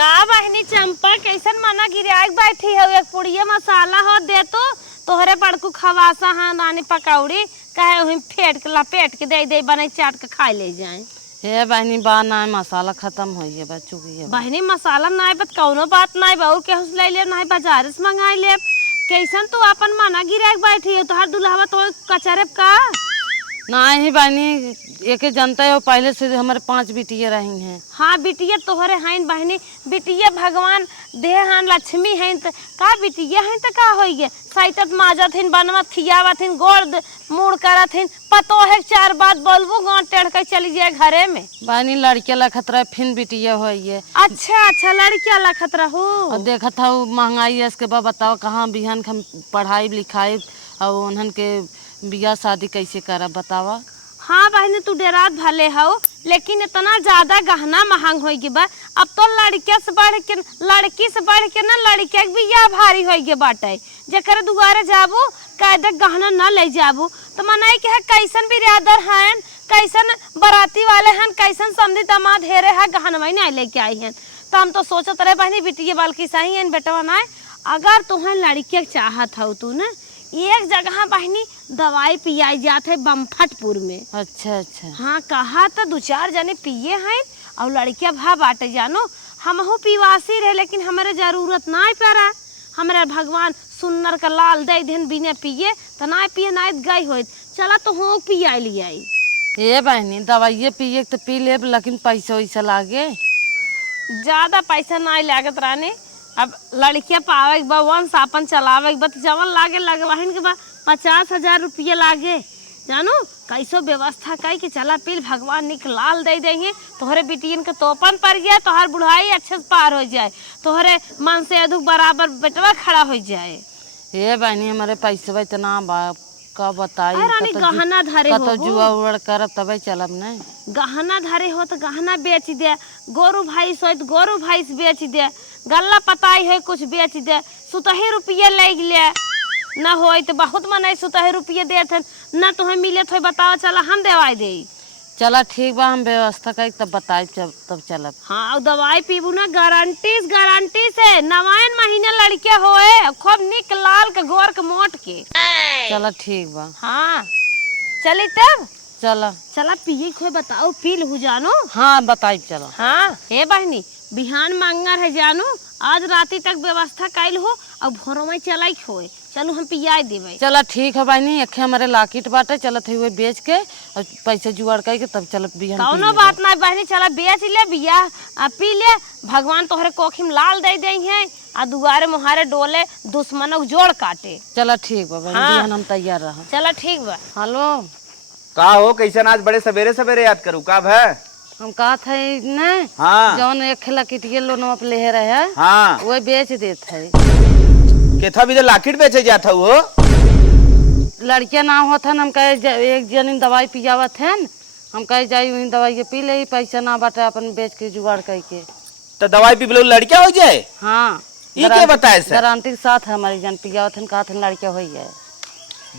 का बहनी चंपा कैसन मना गिराए बैठी है। एक पुड़िया मसाला हो दे तो तोहरे बड़कू खवासा है नानी पकौड़ी कहे वही फेट के लपेट के दे बने चाट के खा ले जाए। हे बहनी बा ना मसाला खत्म होई है बच्चों की बहनी मसाला ना बत कौनो बात ना बहु के ले ले ना बाजार से मंगा ले। कैसन तू अपन मना गिराए बैठी है तोहर दुल्हवा तो कचरे का ना ही बहनी एक जनता है पहले से हमारे 5 बिटिया रही हैं। हाँ बिटिया तोहरे हैं बहनी बिटिया भगवान दे हन लक्ष्मी हैं त का बिटिया हैं त का होई गे साइटत माजत हिन बनवत खियावत हिन गोड़ मुड़ करत हिन पतो है 4 बात बोलबो गांव टेढ़ के चली जाए घरे में। बहनी लड़किया ला खतरा फिन बिटिया होई है। अच्छा लड़किया ला खतरा हो और देखा था महंगाई है इसके बाद बताओ कहाँ बिहान हम पढ़ाई लिखाई और उन्हन के बियाह शादी कैसे करा बतावा। हाँ बहनी तू डेरात भले हो लेकिन इतना ज्यादा गहना महंग होगी बा। अब तो लड़की से बढ़ के ना लड़किया के बियाह भारी होगी बाटे जकर दुआरे जाबू कायदे गहना न ले जाबू तो मनाई के है कैसन बिरादर हैं कैसन बराती वाले हैं कैसन समधी दामाद हेरे है गहना नहीं लेके आई हैं। तो हम तो सोचत रहे बहनी बिटिया बालकी सही है बेटवा ना अगर तुम्हें लड़की चाहत हो तू ना एक जगह बहनी दवाई पियाई जात है बम्फटपुर में। अच्छा हाँ कहा तो 2-4 जने पिए हैं और लड़कियां भा बाटे जानो हमहू पीवासी रहे लेकिन हमारे जरूरत ना पड़ा। हमारे भगवान सुन्नर का लाल दे दिन बिना पिए तो ना पिए ना गई हो चला तो हो पिया लिया। ये बहनी दवाइये पिए तो पी ले लेकिन पैसा वैसा लागे ज्यादा पैसा ना लागत रानी। अब लड़कियां पावे के बा वंश आपन चलावे के बा जवन लागे लगवाहिन के बा 50,000 रुपया लागे जानो कैसो व्यवस्था कई के चला पील भगवान निक लाल दे देंगे तोहरे बिटियन के तोपन पर गया तोहर बुढ़ाई अच्छे से पार हो जाए तोहरे मन से अधुक बराबर बेटवा खड़ा हो जाए। ये बहनी हमारे पैसा इतना का बताई रानी गहना धरे हो जुआ उड़ कर तबे चलब नहीं गहना धरे हो तो गहना बेच दे गोरू भाई सो तो गोरू भाई बेच दे गल्ला पताई है कुछ बेच दे सुतही रुपये ले न हो तो बहुत मनाई सुतही रुपये देते न तुम्हें मिले तो बताओ चला हम दवाई दे। चला ठीक बा हम व्यवस्था कर तब बताई तब चलब। हाँ और दवाई पीबू ना गारंटी से 9 महीने लड़के होए खूब निक लाल के गोर के मोट के। चला ठीक बा हाँ चली तब चला पिए खोए बताओ पी लू जानो। हाँ बताई चलो। हाँ हे बहनी बिहान मंगर है जानो आज राती तक व्यवस्था कैल हो और भोरों में चलाई खोए चलो हम पियाई देवे। चला ठीक है बहनी एक हमारे लाकिट बाटे चलत है हुए बेच के और पैसे जुगाड़ करके तब चलत बिहान कौनो बात ना बहनी चला बेच ले बिया पी ले भगवान तोहरे कोखिम लाल दे दे हैं आ दुआरे मुहारे डोले दुश्मनों जोड़ काटे। चला ठीक बा बहनी बिहान हम तैयार रहा। चला ठीक बा। हेलो का हो कैसन आज बड़े सवेरे याद करूँ का है हम कहा था न हाँ जौन एक लाकिटिये लोन ले रहे हाँ वो बेच देते है केथा भी तो लाकिट बेचे जाता वो लड़किया ना होता हम कहे एक जनी दवाई पियावत है हम कहे जाई वही दवाई पी ले पैसा ना बाटे अपन बेच के जुगाड़ करके तो दवाई पी लो लड़किया हो जाए। हाँ ये क्या बताए सर गारंटी के साथ हमारी जन पियावत है कहा था लड़किया हो जाए।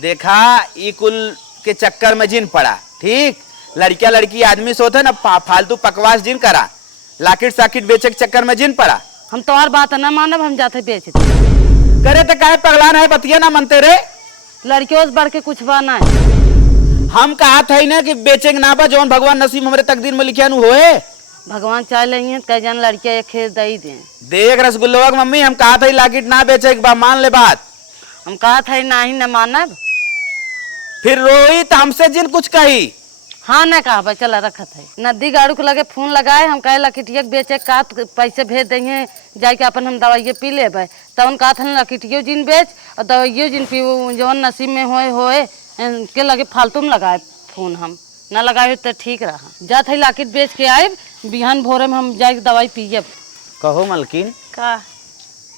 देखा ये कुल के चक्कर में जिन पड़ा ठीक लड़की आदमी सोते है ना फालतू बकवास जिन करा लाकिट साकिट बेचे के चक्कर में जिन पड़ा। हम तो और बात न मानब हम जाते बेच करे तो काहे पगलान है बतिया ना मनते रे लड़कियों से बढ़ के कुछ बाना है। हम कहा था ना कि बेचेंगे ना बा जौन भगवान नसीब हमारे तकदीर में लिखिया होए भगवान चाह लेंगे कई जन लड़कियां एक खेत दे दे। देख रसगुल्ला मम्मी हम कहा था लाकिट ना बेचे बा मान ले बात हम कहा था ना ही न मानब फिर रोहित हमसे जिन कुछ कही हाँ न कहा भाई चला रखा था नदी गाड़ू के लगे फोन लगाए हम कहे लकिटिया बेचे का पैसे भेज देंगे जाके अपन हम दवाइये पी ले तब कहा था लकिटियो जिन बेच और दवाइयो जिन पी जौन नसीब में होए के लगे फालतू में लगाए फोन हम न लगाए तो ठीक रहा जा थे लाकिट बेच के आए बिहान भोरे में हम जाके दवाई पिए। कहो मलकिन का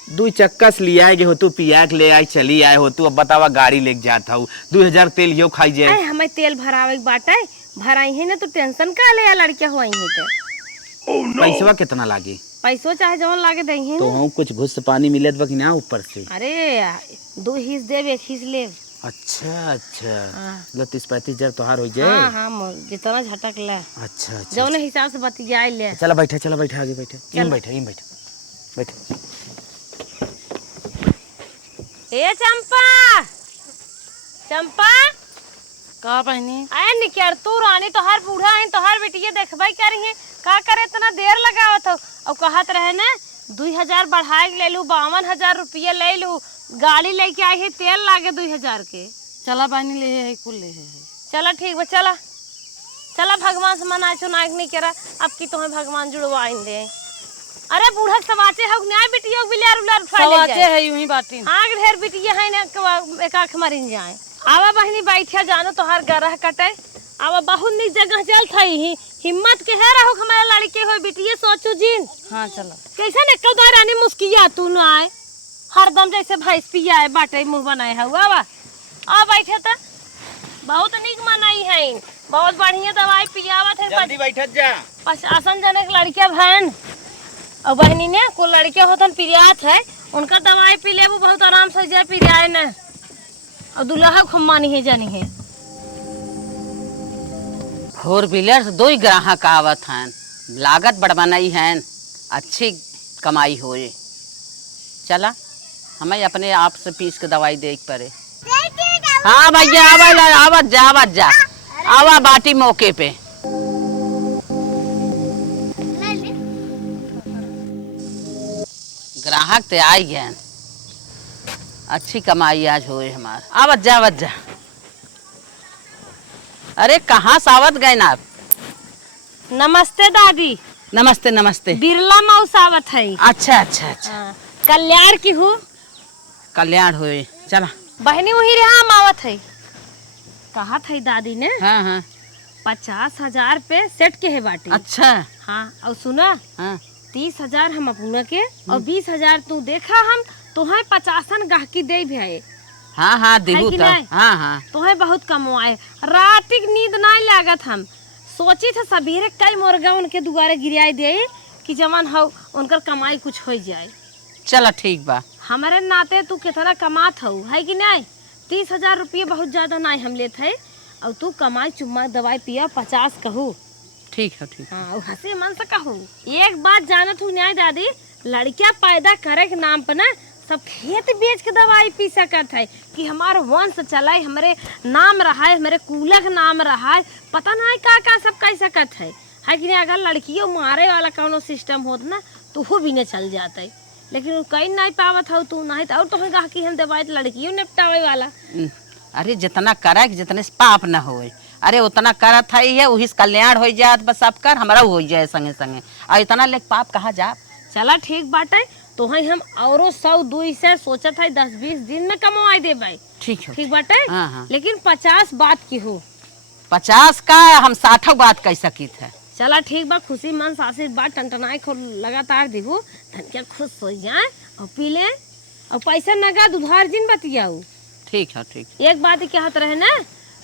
2 चक्का से लिया हो तू पिया के ले आई चली आए हो तू अब बतावा गाड़ी लेके जाता हूँ 2000 तेल यो खाई जाए हमें तेल भरावे के बाटे भराई है ना तो टेंशन का ले लड़किया हुई है तो पैसा कितना लागे पैसो चाहे जवन लागे दही तो कुछ घुस पानी मिलत बा कि ना ऊपर से। अरे 2 हिस्स देव 1 हिस्स ले। अच्छा 30-35 हजार तोहार हो जाए। हाँ जितना झटक ले अच्छा जौन हिसाब से बतियाई ले। चला बैठा आगे बैठा इन बैठा बैठो। ए चंपा, चंपा का बहनी? आए निकर तू रानी तोहार बूढ़ा है तोहार बेटिया देखबाई करी है का करे इतना देर लगावत हो। और कहत रहे ना 2000 बढ़ा के ले लू 52,000 रुपया ले लू, गाड़ी लेके आई है तेल लागे 2000 के। चला बहनी ले है कुल ले है। चला ठीक बा, चला चला भगवान से मना चुनाक नहीं करा, अब की तुम्हें भगवान जुड़वाइन दे। अरे बूढ़ा सवाचे हो न्याय बेटिया बिलार उलार फाले जाए। सवाचे है यूं ही बाटी। आग ढेर बेटिया है ना एक आंख मरिन जाए। आवा बहनी बैठिया जानो तोहार गरह कटे। आवा बहुत नी जगह चल थई हिम्मत के है रहो हमारा लड़के हो बेटिया सोचू जिन। हाँ चला। कैसे ने कदा रानी मुस्किया तू ना आए हरदम जैसे भैंस पिया है बाटे मुंह बनाए है आवा आ बैठे त बहुत निक मनाई है, बहुत बढ़िया दवाई पियावत है। जल्दी बैठत जा। आसन जने लड़किया बहन और बहनी ने को लड़के होतन पिरियात है उनका दवाई पी ले वो बहुत आराम से जाए पिरियाए न। और दुल्हा खुम्मा नहीं है जानी है। 4 व्हीलर से 2 ही ग्राहक आवत हैं, लागत बढ़ बनाई है, अच्छी कमाई हो। चला हमें अपने आप से पीस के दवाई दे पड़े। हाँ भैया आवत जा आवा बाटी मौके पे। ग्राहक तो आई गए, अच्छी कमाई आज होए हमार। आवत जा। अरे कहाँ सावत गए ना आप? नमस्ते दादी। नमस्ते नमस्ते। बिरला मौसावत है। अच्छा। कल्याण की हूँ। कल्याण होए चला। बहनी वही रहा मावत है। कहा था दादी ने हाँ 50,000 पे सेट के है बाटी। अच्छा हाँ और सुना हाँ 30,000 हम अपना के और 20,000 तू देखा हम तुम्हें 50 गाहकी दे भी है। हाँ दिहू कि तो नहीं? हाँ तुम्हें बहुत कमाए रातिक नींद नहीं लागत। हम सोची थे सवेरे कई मुर्गा उनके दुआरे गिराई दे कि जमान हो उनकर कमाई कुछ हो जाए। चला ठीक बा। हमारे नाते तू कितना कमात हो है कि नहीं? 30,000 रुपये बहुत ज्यादा नहीं हम लेते है और तू कमाई चुम्मा दवाई पिया 50 कहू। ठीक है हाँ हंसी मन से कहू। एक बात जानत हूँ न्याय दादी, लड़कियां पैदा करे के नाम पर ना सब खेत बेच के दवाई पी सकत है कि हमारा वंश चलाए, हमारे नाम रहा है, हमारे कूलक नाम रहा है, पता नहीं का सब कह सकत है कि नहीं? अगर लड़कियों मारे वाला कौनो सिस्टम होत ना तो वो भी न चल जाता है, लेकिन वो कहीं नहीं पावत हो तू नहीं तो और तो गाहकी हम दवाई लड़कियों निपटावे वाला। अरे जितना करे जितने से पाप न होए, अरे उतना करत है ये वही कल्याण हो जात बस सब कर हमारा हो जाए संगे संगे। और इतना लेक पाप कहाँ जा। चला ठीक बाटे तो हम औरो 100-200 से सोचत है 10-20 दिन में कमाई दे भाई। ठीक बाटे। हाँ। लेकिन 50 बात की हो। 50 का हम 60 बात कह सकी थे। चला ठीक बा, खुशी मन सासिर बात टनटनाई को लगातार दिहू धनिया खुश हो जाए और पी ले और पैसा नगद उधार जिन बतियाऊ। ठीक है ठीक। एक बात कहत रहे ना,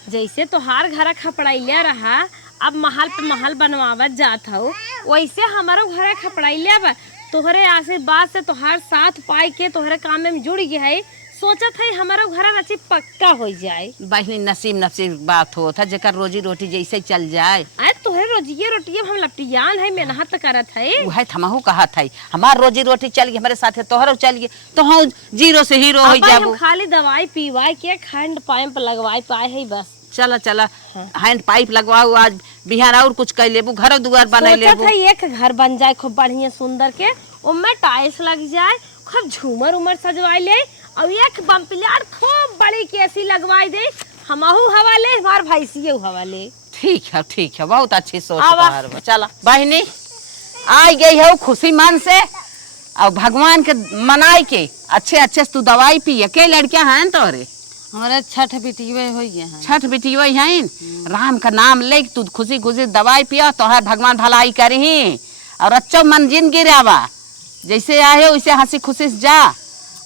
जैसे तोहार घर खपड़ाइले रहा अब महल पे महल बनवावत जात हो वैसे हमारो घर खपड़ाइले बा। तोहरे आशीर्वाद से तोहार साथ पाई के तोहरे काम में जुड़ गया है, सोचत है हमारो घर अच्छी पक्का हो जाए। बहनी नसीब बात हो था जेकर रोजी रोटी जैसे चल जाए। अरे तोहरे रोजिए रोटी हम लपटियान है मेहनत करत है। वह थमहू कहा था हमार रोजी रोटी चल गई हमारे साथ तोहरो चल गई तो हम जीरो से हीरो हो जाबो। खाली दवाई पीवाई के हैंड पाइप लगवाई पाए है बस। चला हैंड पाइप लगवाओ आज बिहार और कुछ कर लेबू घर दुआर बना लेबू। एक घर बन जाए खूब बढ़िया सुंदर के उनमें टाइल्स लग जाए खूब झूमर उमर सजवाई ले और एक बम्पिलार खूब बड़ी केसी लगवाई दे हमहू हवा ले हमार भैंसिये हवा ले। ठीक है बहुत अच्छी सोच। चला बहनी आई गई है खुशी मन से और भगवान के मनाई के अच्छे तू दवाई पिए के लड़कियां हैं तोरे हमारे छठ बिटिया हो गए हैं। छठ बिटिया हैं राम का नाम ले तू खुशी दवाई पिया तो है भगवान भलाई करी और अच्छो मन जिन गिरावा जैसे आए वैसे हंसी खुशी से जा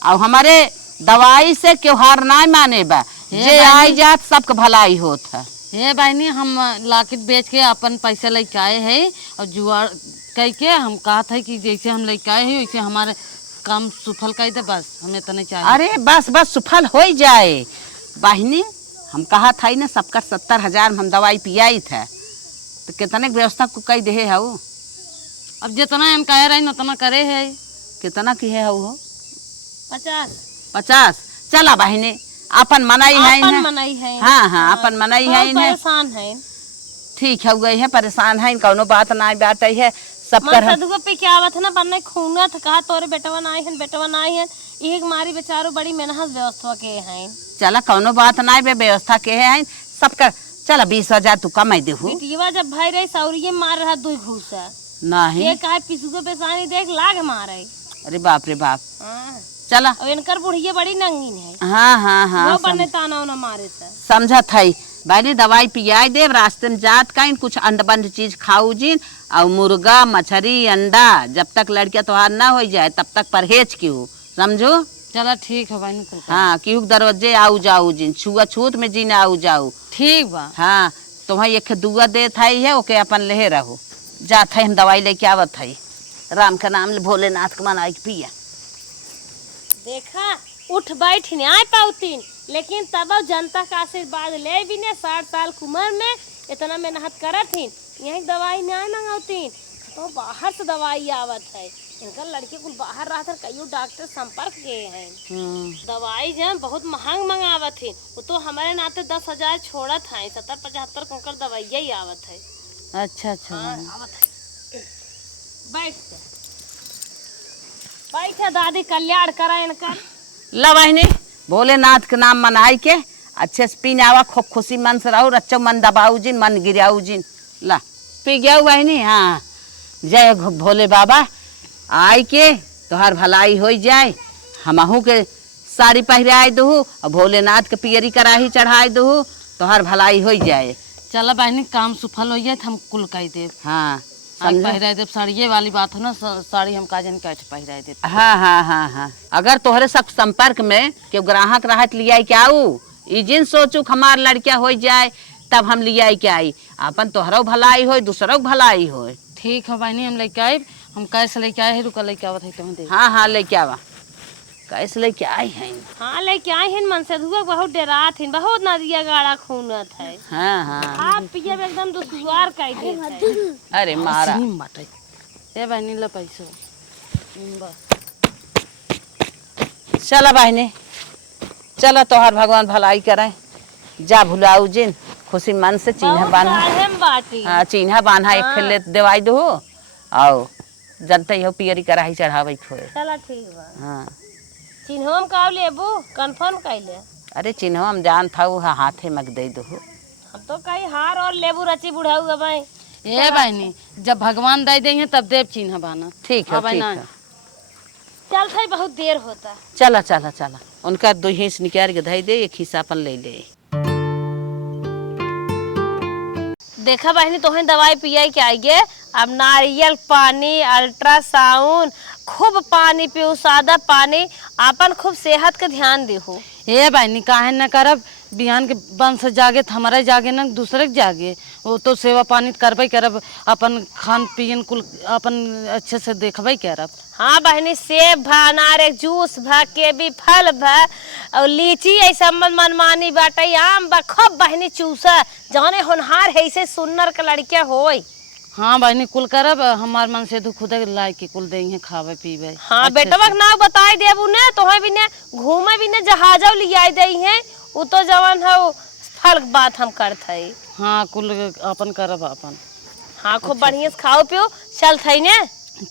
और हमारे दवाई से त्योहार ना माने बा जे आई जात सबके भलाई होत है। हे बहनी हम लाकिट बेच के अपन पैसा लेके आए हैं और जुआर कह के हम कहा था कि जैसे हम लेके आए हैं वैसे हमारे काम सफल कर दे बस हमें तो नहीं चाहिए। अरे बस सफल हो जाए बहनी हम कहा था ना सबका 70,000 में हम दवाई पियाई थे तो कितने व्यवस्था को कई दे है वो अब जितना हम कह रहे हैं उतना करे है। कितना की है हो? 50। 50। चला बहने अपन मनाई है अपन इन्हें। मनाई है। हाँ हाँ अपन मनाई है बहुत इन्हें। परेशान है। ठीक है गई है परेशान है कौनो बात ना बात है सब कर मन सदुगो पे क्या आवत है ना बनने खूना था कहा तोरे बेटवा ना आई है एक मारी बेचारो बड़ी मेहनत व्यवस्था के हैं। चला कौनो बात ना व्यवस्था के है सब कर। चला 20,000 तू कमाई देहू। बिटिया जब भाई रही सौरिये मार रहा 2 घूसा नहीं ये काहे पिसुगो पेशानी देख लाग मारे। अरे बाप रे बाप। हाँ। चला अब इनकर बुढ़िया बड़ी नंगीन है। हाँ हाँ हाँ वो बने ताना उना मारे से। समझत है बहनी दवाई पियाई दे रास्ते में जात का कुछ अंड बंड चीज खाऊ जिन और मुर्गा मछली अंडा जब तक लड़कियां तोहार ना हो जाए तब तक परहेज क्यों समझो। चला ठीक है बहनी कुल हाँ क्यों दरवाजे आऊ जाऊ जिन छुआ छूत में जिन आऊ जाऊ। ठीक बा। हाँ तुम्हें एक दुआ दे थाई है ओके अपन ले रहो जात है हम दवाई लेके आवत है राम का नाम ले भोलेनाथ का मनाई पिया। देखा उठ बैठ नहीं आए पाउतीन लेकिन तब जनता का आशीर्वाद ले भी ने 60 साल की उम्र में इतना मेहनत करत थी यही दवाई नहीं मंगावतीन तो बाहर से दवाई आवत है। इनका लड़के कुल बाहर रहा था कई डॉक्टर संपर्क गए हैं। दवाई जो बहुत महंग मंगावत है वो तो हमारे नाते 10,000 छोड़त है 70-75 कोकर दवाइया ही आवत है। अच्छा अच्छा। हाँ, आवत है। बैठ बैठे दादी कल्याण करा इनका। ला बहनी भोलेनाथ के नाम मनाई के अच्छे से पीने आवा खूब खुशी मन से रहो रच्चो मन दबाऊ जिन मन गिराऊ जिन। ला पी गया बहनी। हाँ जय भोले बाबा आई के तोहार भलाई हो जाए हमहू के साड़ी पहराए दहू और भोलेनाथ के पियरी कराही चढ़ाए दहू तोहार भलाई हो जाए। चला बहनी काम सफल हो जाए हम कुल कह दे। हाँ पहराए दे साड़िये वाली बात हो ना साड़ी हम काजन कैठ पहराए दे। हाँ हाँ हाँ हाँ अगर तोहरे सब संपर्क में के ग्राहक रहत लिया के आऊ ई जिन सोचू हमार लड़किया हो जाए तब हम लिया के आई अपन तोहरो भलाई हो दूसरों भलाई हो। ठीक है बहनी हम लेके आए हम कैसे लेके आए हैं रुका लेके आवत है तुम्हें दे। हाँ हाँ लेके आवा कैसे लेके आई हैं। हाँ लेके आए हैं मन से धुआ बहुत डरात हैं बहुत नदिया गाड़ा खूनत है। हाँ हाँ आप पिए में एकदम दुश्वार कह देते। अरे मारा ए बहनी ला पैसा। चला बहनी चला तोहार भगवान भलाई करे जा भुलाऊ जिन खुशी मन से चिन्ह बांधा। हम बाटी हाँ चिन्ह बांधा एक खेले दवाई दो आओ जनता हो पियरी कराही चढ़ावे खोए। चला ठीक बा। हाँ चिन्हम का लेबू कंफर्म कैले। अरे चिन्ह हम जान था वो हाथे मग दे दो। हम तो कहीं हार और लेबू रची बुढ़ाऊ अब ए बहनी जब भगवान दे देंगे तब देव चिन्ह बाना। ठीक है ठीक है चल भाई बहुत देर होता। चला चला चला उनका 2 हिस्स निकाल के धई दे एक हिस्सा अपन ले ले। देखा बहनी तोहें दवाई पियाई के आइए अब नारियल पानी अल्ट्रासाउंड खूब पानी पियो सादा पानी अपन खूब सेहत के ध्यान देहो। ए बहनी काहे न करब बिहान के बंश जागे तो हमारा जागे न दूसरे के जागे वो तो सेवा पानी करबे करब अपन खान पियन कुल अपन अच्छे से देखबे करब। हाँ बहनी सेब भा अनार जूस भा केबी फल भा और लीची ऐसा मनमानी बाटे आम बा खूब बहनी चूसा जाने होनहार है ऐसे सुन्नर के लड़किया होई। हाँ बहनी कुल करब हमार मन से खुद लाए के कुल देंगे खावे पीवे। हाँ बेटवा के नाम बताई देबू ने तोहे भी ने घूमे भी ने जहाजो लियाई दई है वो तो जवान है फर्क बात हम करत है। हाँ कुल अपन करब अपन। हाँ खूब बढ़िया से खाओ पियो चल थई ने।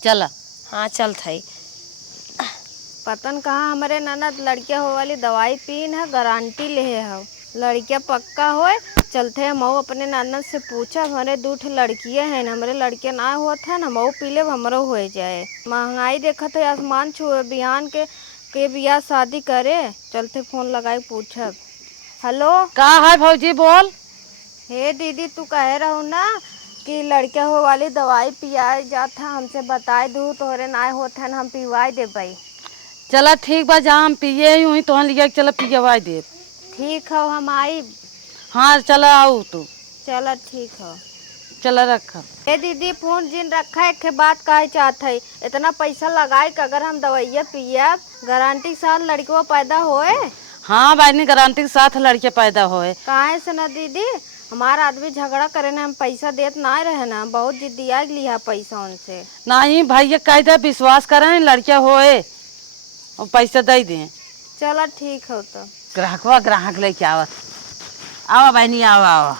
चला हाँ चल थई। पतन कहाँ हमारे ननद लड़किया हो वाली दवाई पीन है गारंटी ले है लड़किया पक्का होए चलते हम अपने ननद से पूछा हमारे 2 लड़कियाँ हैं हमारे लड़के ना हुआ था ना मऊ पी ले हमरो हो जाए। महंगाई देखा थे आसमान छुए बिहान के बियाह शादी करे चलते फोन लगाए पूछब। हेलो का है भौजी बोल। हे दीदी तू कह रहा हूँ ना कि लड़किया हो वाली दवाई पियाए जात है हमसे बताए दू तोहरे ना होत है हम पिवाई दे भाई। चला ठीक बा जहाँ हम पिए ही तो लिया चला पियवा दे। ठीक है हम आई। हाँ चला आओ तू। चला ठीक है चला रखा। ए दीदी फोन जिन रखा है बात कहे चाहत है इतना पैसा लगाए कि अगर हम दवाइया पिया गारंटी साथ लड़कियों पैदा होए। हाँ बहनी गारंटी के साथ लड़के पैदा होए। काहे से ना दीदी हमारा आदमी झगड़ा करे ना, हम पैसा देत ना रहे ना, बहुत जिद्दिया लिया पैसा उनसे। नहीं भैया कह दे विश्वास करें लड़किया होए और पैसा दे दें। चला ठीक हो तो। ग्राहक लेके आवत। आओ बहनी आओ आओ।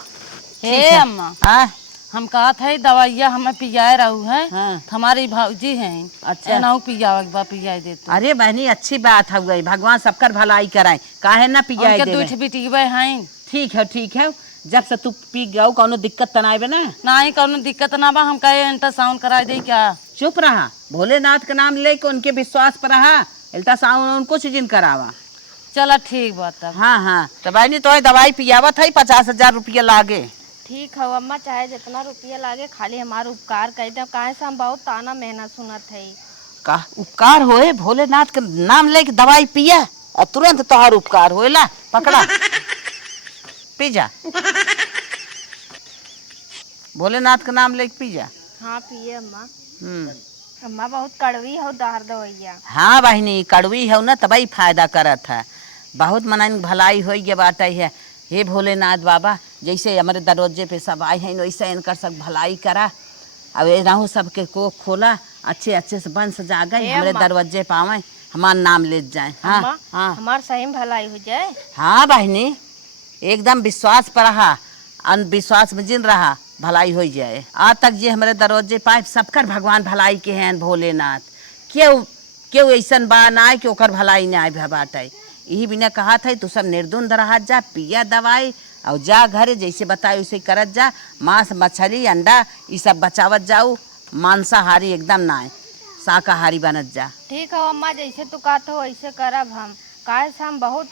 हे अम्मा हाँ हम कहा था दवाइया हमें पियाए रहू है। हाँ। हमारी भाजी हैं। अच्छा। ना पियाए दे तो। अरे बहनी अच्छी बात हो गई, भगवान सबकर भलाई कराए, काहे ना पियाए उनके देवे। दूठ बिटिवे हैं। ठीक है जब से तू पी गऊ कौनो दिक्कत तनाइबे ना। नहीं कौनो दिक्कत ना बा, हम कहे अल्ट्रासाउंड कराए दे क्या। चुप रहा, भोलेनाथ का नाम लेके उनके विश्वास पर रहा, अल्ट्रासाउंड उनको सीजन करावा। चला ठीक बात तब। हाँ तो बहनी तो दवाई पियावत है, 50,000 रुपया लागे। ठीक है अम्मा, चाहे जितना रुपया लागे, खाली हमारा उपकार कर दे। काहे से हम बहुत ताना मेहनत सुनत है। का उपकार होए, भोलेनाथ का नाम लेके दवाई पिया और तुरंत तोहार उपकार होएला। पकड़ा पी जा, भोलेनाथ का नाम लेके पी जा। हाँ पिए अम्मा। अम्मा बहुत कड़वी हो दार दवाइया। हाँ बहनी कड़वी है ना, तभी फायदा करत है, बहुत मनन भलाई हो गया बाटे है। हे भोलेनाथ बाबा, जैसे हमारे दरवाजे पे सब आए हैं वैसे इनकर सब भलाई करा। अब रहूँ सबके को खोला, अच्छे से बन सजा गए, हमारे दरवाजे पावे, हमारा नाम ले जाए। हाँ हाँ हमार सही में भलाई हो जाए। हाँ बहनी एकदम विश्वास पर रहा, अंधविश्वास में जिन रहा, भलाई हो जाए। आज तक ये हमारे दरवाजे पाए सबकर भगवान भलाई के हैं भोलेनाथ। क्यों ऐसा बा ना आए कि ओकर भलाई ना आए बाटे। यही बिना कहा था तू सब निर्धुंध रहा जा, पिया दवाई और जा घरे, जैसे बताए वैसे करत जा। मांस मछली अंडा ये सब बचावत जाऊ, मांसाहारी एकदम ना आए, शाकाहारी बनत जा। ठीक है अम्मा, जैसे तू कहते हो वैसे करब हम। काहे से हम बहुत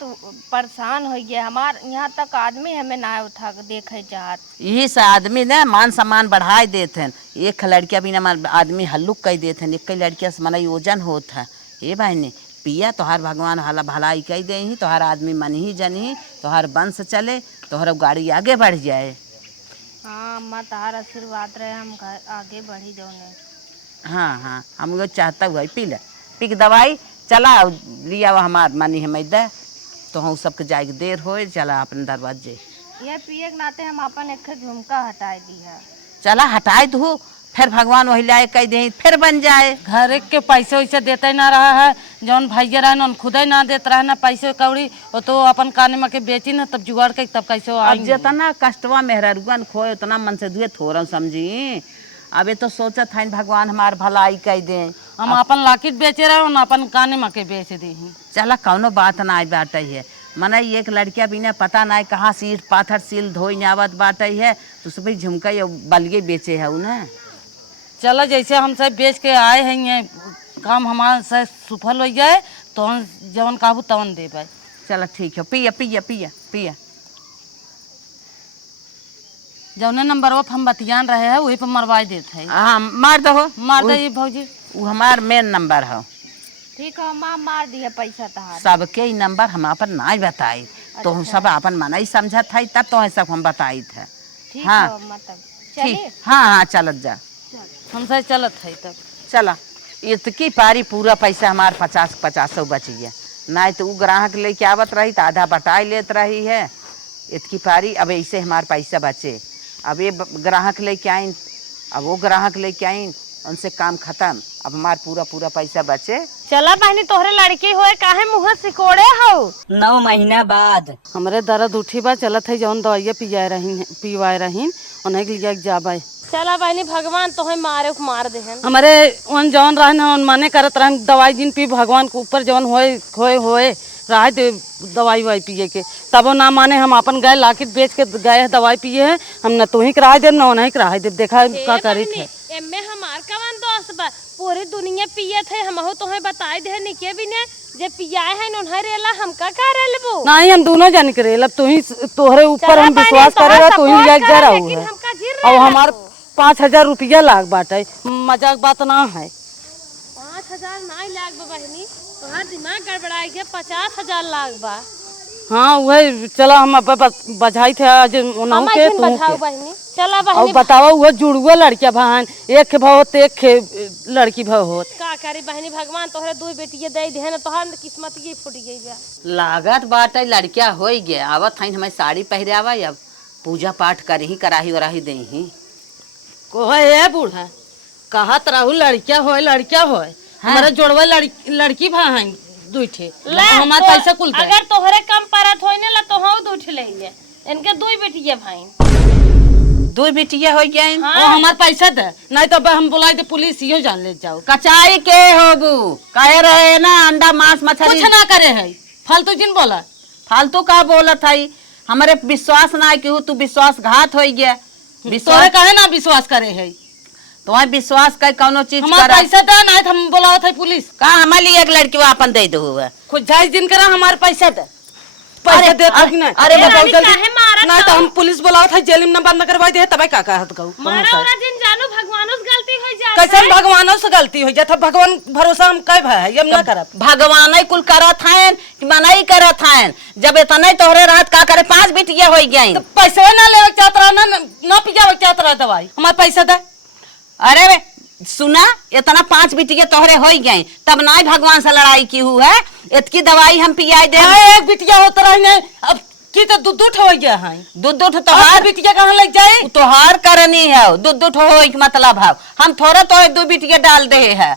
परेशान हो गए, हमार यहाँ तक आदमी हमें ना उठा के देखे चाहत। यही से आदमी ने मान सम्मान बढ़ाए देते हैं। एक लड़किया भी ना आदमी हल्लुक कह देते हैं, एक लड़किया से मना योजन होता है। ये बहनी पिया तोहार भगवान हाला भलाई कह दे ही, तोहार आदमी मन ही जन ही, तोहार वंश चले, तोहर गाड़ी आगे बढ़ जाए। हाँ अम्मा तार आशीर्वाद रहे, हम आगे बढ़ी जाऊने। हाँ हम वो चाहता हुआ पी ले, पी के दवाई चला लिया हमार मनी है मैदा, तो हम सबके जाए देर हो, चला अपने दरवाजे। ये पिए के नाते हम अपन एक झुमका हटाए दी है। चला हटाए दो, फिर भगवान वही लाए कह दे, फिर बन जाए। घर के पैसे वैसे देते ना रहा है, जौन भैया रहे उन खुद ही ना देते रहे ना पैसे कौड़ी, वो तो अपन काने में के बेची ना तब जुगाड़ के तब कैसे अब जितना कष्टवा मेहरुगन खोए उतना मन से दुए थोड़ा समझी। अबे तो सोचत है भगवान हमार भलाई कह दे। हम अपन लाकिट बेचे रहे उन अपन काने में के बेच दी। चला कौनो बात ना आई बाटे है, मना एक लड़किया बिना पता ना कहाँ से ईट पाथर सील धोई नावत बाटे है, तो सब झुमका या बलिए बेचे है ना। चलो जैसे हम सब बेच के आए हैं, ये काम हमारा से सफल हो जाए तो हम जवन काबू तवन दे पाए। चलो ठीक है, पिया पिया पिया पिया। जौने नंबर वो हम बतियान रहे हैं वही पर मरवाई देते हैं। हाँ मार दो, मार दे भौजी, वो हमार मेन नंबर है। ठीक है अम्मा, मार दिया पैसा तहार। सबके ही नंबर हम अपन ना बताई, तो हम सब अपन मना ही समझत है, तब तो सब हम बताई थे। ठीक हाँ है अम्मा, तब ठीक, चलिए। हाँ चलत जा। हमसे चलत है तब। चला इतकी पारी पूरा पैसा हमार 50 बची है, नहीं तो वो ग्राहक लेके आवत रही तो आधा बटाई लेत रही है। इतकी पारी अब ऐसे हमार पैसा बचे, अब ये ग्राहक लेके आइन, अब वो ग्राहक लेके आइन, उनसे काम खत्म, अब हमार पूरा पैसा बचे। चला बहनी तोहरे लड़की होए काहे मुँह सिकोड़े हो। 9 महीना बाद हमारे दर्द उठी बा, चलत है जौन दवाइया पिवाए रही उन्हें के लिए जाबे। चला बहनी भगवान तोहे मार देहन। हमारे उन जौन रहन उन माने करत रहन, दवाई जिन पी भगवान के ऊपर जौन होए रहा दे दवाई वाई पिए के, तब वो ना माने हम अपन गए लाकिट बेच के गए दवाई पिए है। हम न तो ही कराए देव न उन्हें कराए देव, देखा का करी थे। एमे हमार कवन दोस्त बा, पूरी दुनिया पिए थे, हम तोहे बताई दे निके भी ने जे पियाए है उन्हें रेला हम का रेलबो। नहीं हम दोनों जन करे, लब तू ही तोहरे ऊपर हम विश्वास करेगा, तू ही ले जा रहा है। और हमार 5,000 रुपया लाग बाटे, मजाक बात ना है। 5,000 नहीं लाग बा बहनी, तोहार दिमाग गड़बड़ाई गया, 50,000 लाग बा। हाँ वही चला हम अब बजाई थे आज उन्हों के तू बधाओ बहनी। चला और बहनी बतावा वो जुड़ुआ लड़किया बहन, एक बहुत एक लड़की बहुत का करी बहनी, भगवान तोहरे 2 बेटिए दे दे न, तोहार किस्मत ये फूट गई बा। लागत बाटे लड़किया हो गया, आवत है हमें साड़ी पहरावा, अब पूजा पाठ कर ही कराही वराही दे ही। कोहे बूढ़ा कहत रहू लड़किया होए हमारा जोड़वा लड़की भाई दुठे हमार पैसा कुल के। अगर तोहरे कम परत होई ने ला तो हम दूठ ले इनके दो बेटिया भाई 2 बेटिया हो गए। ओ हमार पैसा दे नहीं तो हम बुलाई दे पुलिस यो जान ले जाओ। कचाई के होबू कहे रहे ना अंडा मांस मछली कुछ ना करे है फालतू जिन बोला। फालतू का बोलत है। हमारे विश्वास ना कि तू विश्वासघात हो गया। तोरे कहे ना विश्वास करे है तुम्हें विश्वास कर कौनो चीज हमार करा पैसा दे नहीं तो हम बुलावत है पुलिस। का हमारे लिए एक लड़की वो अपन दे दो कुछ जायज दिन करा हमार पैसा दे पैसा दे तक ना। अरे बताओ रानी जल्दी काहे मारत नहीं तो हो? हम पुलिस बुलावत है जेल में बंद करवाई दे तबे का कहत कहू। मारा ओरा दिन जानू भगवानों से गलती हो जाए कैसे भगवानों से गलती हो जाता भगवान भरोसा हम कह भाई हम ना करब। भगवान ही कुल करत हैं कि मनाई करत हैं। जब इतना तोहरे रात का करे 5 बेटिया हो गई। तो पैसा ना ले चाहत रहा ना पिजावे चाहत रहा दवाई हमार पैसा दे। अरे वे, सुना इतना 5 बेटिया तोहरे हो गई तब ना भगवान से लड़ाई की हुई है। इतकी दवाई हम पियाई दे। एक बिटिया होता रही अब की तो दूध हो गया है। दूध तोहार तोहार बिटिया कहाँ लग जाए तोहार करनी है। दूध हो मतलब है हम थोड़ा तो 2 बेटिया डाल दे है।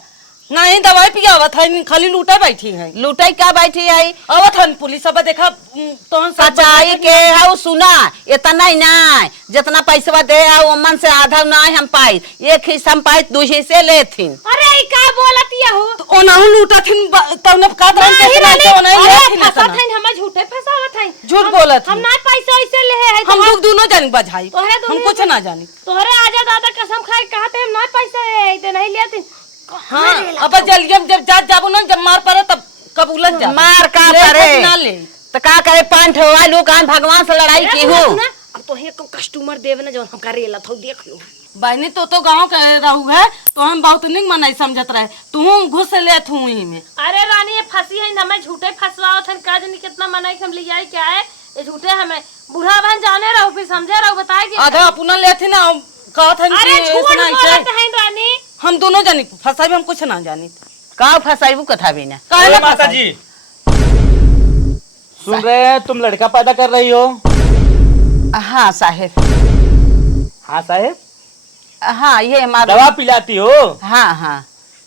नहीं दवाई पियावत है खाली लूटा बैठी है। लुटाई का बैठी आई आवत है पुलिस अब देखा तो कचाई के है सुना इतना ही ना जितना पैसा दे है मन से आधा ना हम पाई एक हिस्सा हम पाई 2 हिस्से लेथिन। अरे ई का बोलतिया हो ओनाहु लूटा थिन तब न का धरन के ना तो नहीं लेथिन फसात है हम झूठे फसावत है। झूठ बोलत हम ना पैसा ऐसे ले है हम लोग दोनों जानी बजाई तोहरे हम दोनों कुछ ना जानी। तोहरे आजा दादा कसम खाए कहते हम ना पैसा है नहीं लेते। हाँ अब जल्दी जब जात जाबो ना जब मार पड़े तब कबूलत जा मार का ले करे ना ले तो का करे 5 ठोवा लोग भगवान से लड़ाई की हो। अब तो हे को कस्टमर देव ना जो हम करेला थो देख लो बहनी तो गांव के रहू है तो हम बहुत नहीं मनाई समझत रहे तू घुस ले थू ही में। अरे रानी ये फंसी है ना मैं झूठे फंसवाओ थे का जानी कितना मनाई हम ले आई क्या है ये झूठे हमें बूढ़ा बहन जाने रहो फिर समझे रहो बताए कि आधा अपना ले थी ना कहत है अरे कि झूठ ऐसा बोलत है रानी हम दोनों जानी फसाई हम कुछ ना जानी। का फसाईबू कथा भी ना काहे ना माता फसाई? जी सुन रहे हैं तुम लड़का पैदा कर रही हो। हाँ साहेब। हाँ साहेब हाँ ये हमारा दवा पिलाती हो। हाँ हाँ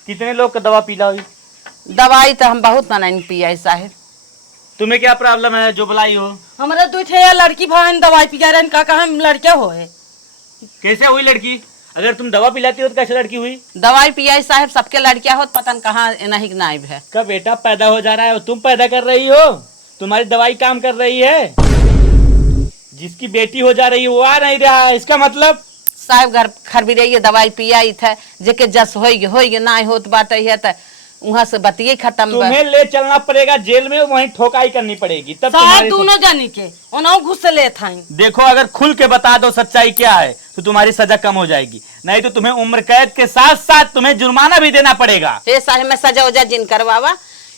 कितने लोग का दवा पिला हुई। दवाई तो हम बहुत मनाई पिया साहेब। तुम्हें क्या प्रॉब्लम है जो बुलाई हो। हमारा दो ठे लड़की भाई दवाई पिया रहे का कहा लड़किया हो है। कैसे हुई लड़की। अगर तुम दवा पिलाती हो तो कैसे लड़की हुई। दवाई पिया साहेब सबके लड़कियां होत पतन कहाँ नहीं नाइब है। का बेटा पैदा हो जा रहा है और तुम पैदा कर रही हो। तुम्हारी दवाई काम कर रही है। जिसकी बेटी हो जा रही है वो आ नहीं रहा है इसका मतलब साहेब घर खरबी रही दवाई पिया थे जेके जस होई ना होत बात है तो वहाँ से बतिये खत्म। तुम्हें ले चलना पड़ेगा जेल में वहीं ठोकाई करनी पड़ेगी तब साहब तुम्हारी दोनों जानी के ओनाहु घुस ले था। देखो अगर खुल के बता दो सच्चाई क्या है तो तुम्हारी सजा कम हो जाएगी नहीं तो तुम्हें उम्र कैद के साथ साथ तुम्हें जुर्माना भी देना पड़ेगा। हे साहेब में सजा उजा जिन करवावा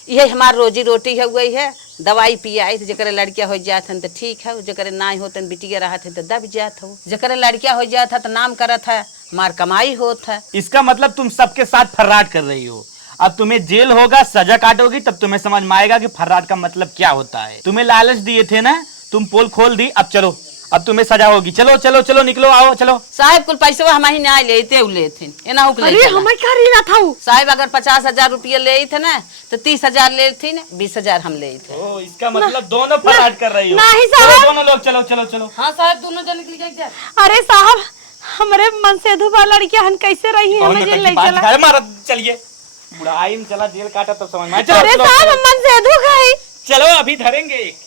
ये हमार रोजी रोटी हो गई है। दवाई पिया तो जकर लड़किया हो जात तो ठीक है जकर ना होते बिटिया रहत है तो दब जात हो जकर लड़किया हो जात है तो नाम करत है हमार कमाई होत है। इसका मतलब तुम सबके साथ फर्राट कर रही हो। अब तुम्हें जेल होगा सजा काटोगी तब तुम्हें समझ में आएगा कि फर्राट का मतलब क्या होता है। तुम्हें लालच दिए थे ना तुम पोल खोल दी अब चलो अब तुम्हें सजा होगी। चलो चलो चलो निकलो आओ चलो। साहेब कुल पैसे हम ही ना लेते लेथिन एना हुक ले हमें क्या ना था साहेब अगर 50,000 रुपये ले थे ना तो 30,000 ले थी 20,000 हम ले थे। ओ, इसका मतलब दोनों फर्राट कर रही हो। नहीं चलो, साहब। दोनों लोग चलो चलो चलो। हाँ साहब दोनों जाने के लिए क्या अरे साहब हमारे मन से धुबा लड़कियां हम कैसे रही हैं हमें जेल ले चला। अरे मारा चलिए बुढ़ाई में चला जेल काटा तब समझ में आया। चलो अरे चलो, साहब चलो, हम मन से धो गए। चलो अभी धरेंगे।